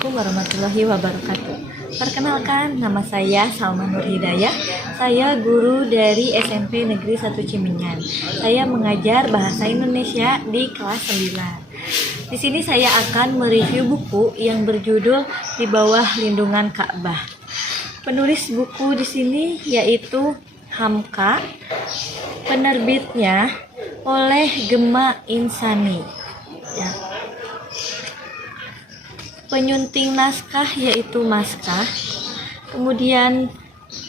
Assalamualaikum warahmatullahi wabarakatuh. Perkenalkan, nama saya Salma Nur Hidayah. Saya guru dari SMP Negeri 1 Cimenyan. Saya mengajar bahasa Indonesia di kelas 9. Di sini saya akan mereview buku yang berjudul Di Bawah Lindungan Ka'bah. Penulis buku di sini yaitu Hamka. Penerbitnya oleh Gema Insani. Ya. Penyunting naskah yaitu Maskah. Kemudian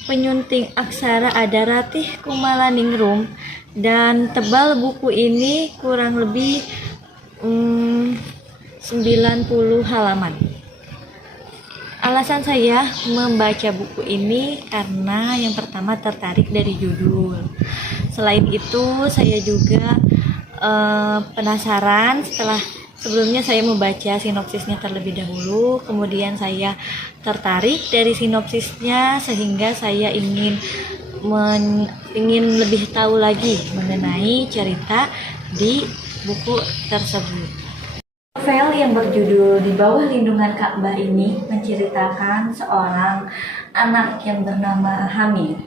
penyunting aksara ada Ratih Kumalaningrum, dan tebal buku ini kurang lebih 90 halaman. Alasan saya membaca buku ini karena yang pertama tertarik dari judul. Selain itu saya juga penasaran. Sebelumnya saya membaca sinopsisnya terlebih dahulu, kemudian saya tertarik dari sinopsisnya sehingga saya ingin lebih tahu lagi mengenai cerita di buku tersebut. Novel yang berjudul Di Bawah Lindungan Ka'bah ini menceritakan seorang anak yang bernama Hamid.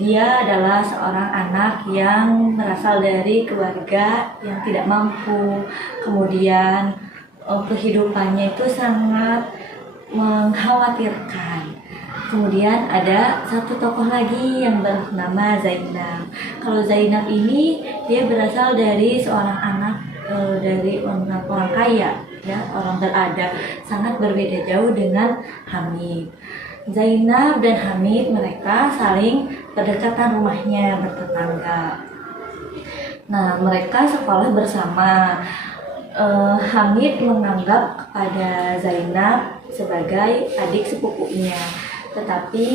Dia adalah seorang anak yang berasal dari keluarga yang tidak mampu. Kemudian kehidupannya itu sangat mengkhawatirkan. Kemudian ada satu tokoh lagi yang bernama Zainab. Kalau Zainab ini dia berasal dari seorang anak dari orang kaya, ya, orang berada, sangat berbeda jauh dengan Hamid. Zainab dan Hamid mereka saling berdekatan rumahnya, bertetangga. Nah, mereka sekolah bersama. Hamid menganggap kepada Zainab sebagai adik sepupunya. Tetapi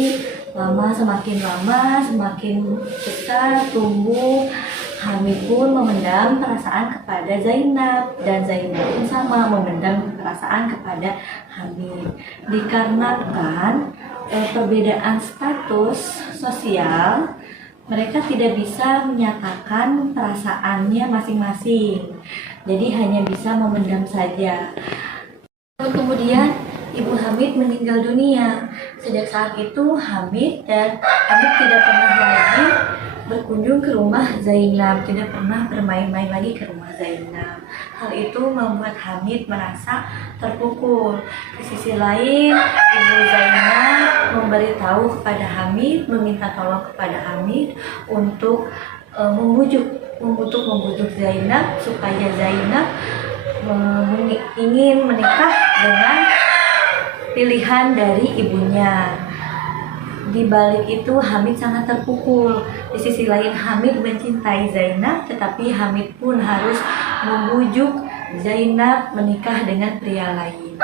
semakin lama semakin besar tumbuh, Hamid pun memendam perasaan kepada Zainab, dan Zainab pun sama memendam perasaan kepada Hamid. Dikarenakan perbedaan status sosial, mereka tidak bisa menyatakan perasaannya masing-masing. Jadi hanya bisa memendam saja. Kemudian Ibu Hamid meninggal dunia. Sejak saat itu Hamid tidak pernah lagi berkunjung ke rumah Zainab, tidak pernah bermain-main lagi ke rumah Zainab. Hal itu membuat Hamid merasa terpukul. Di sisi lain, Ibu Zainab memberitahu kepada Hamid, meminta tolong kepada Hamid untuk membujuk Zainab supaya Zainab ingin menikah dengan pilihan dari ibunya. Di balik itu Hamid sangat terpukul. Di sisi lain Hamid mencintai Zainab, tetapi Hamid pun harus membujuk Zainab menikah dengan pria lain.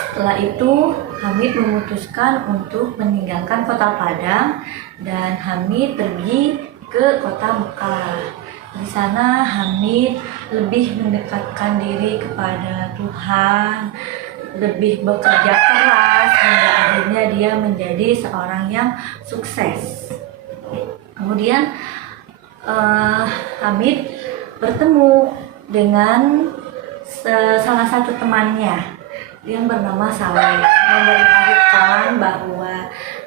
Setelah itu Hamid memutuskan untuk meninggalkan kota Padang dan Hamid pergi ke kota Mekah. Di sana Hamid lebih mendekatkan diri kepada Tuhan, lebih bekerja keras hingga akhirnya dia menjadi seorang yang sukses. Kemudian Hamid bertemu dengan salah satu temannya yang bernama Saleh, memberitahukan bahwa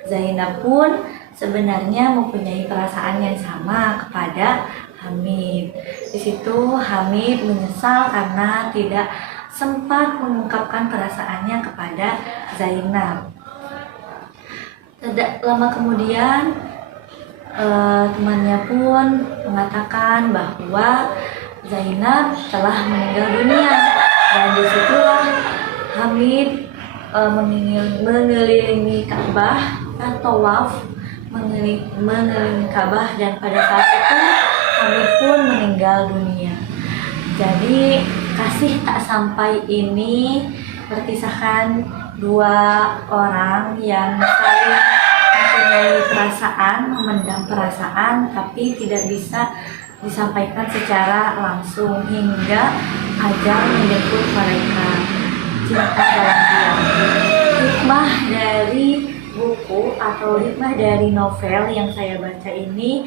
Zainab pun sebenarnya mempunyai perasaan yang sama kepada Hamid. Di situ Hamid menyesal karena tidak sempat mengungkapkan perasaannya kepada Zainab. Tidak lama kemudian temannya pun mengatakan bahwa Zainab telah meninggal dunia, dan disitulah Hamid mengelilingi Ka'bah atau tawaf mengelilingi Ka'bah, dan pada saat itu Hamid pun meninggal dunia. Jadi kasih tak sampai ini berkisahkan dua orang yang saling mempunyai perasaan, memendam perasaan, tapi tidak bisa disampaikan secara langsung hingga ajal menjemput mereka. Cinta dalam diam. Hikmah dari buku atau hikmah dari novel yang saya baca ini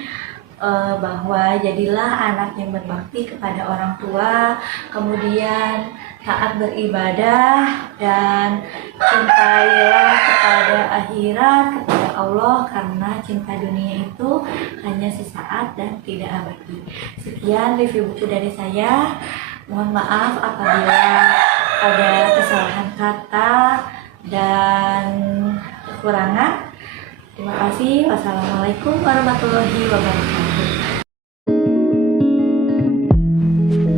bahwa jadilah anak yang berbakti kepada orang tua, kemudian taat beribadah, dan cintailah kepada akhirat, kepada Allah, karena cinta dunia itu hanya sesaat dan tidak abadi. Sekian review buku dari saya. Mohon maaf apabila ada kesalahan kata dan kekurangan. Terima kasih. Wassalamualaikum warahmatullahi wabarakatuh.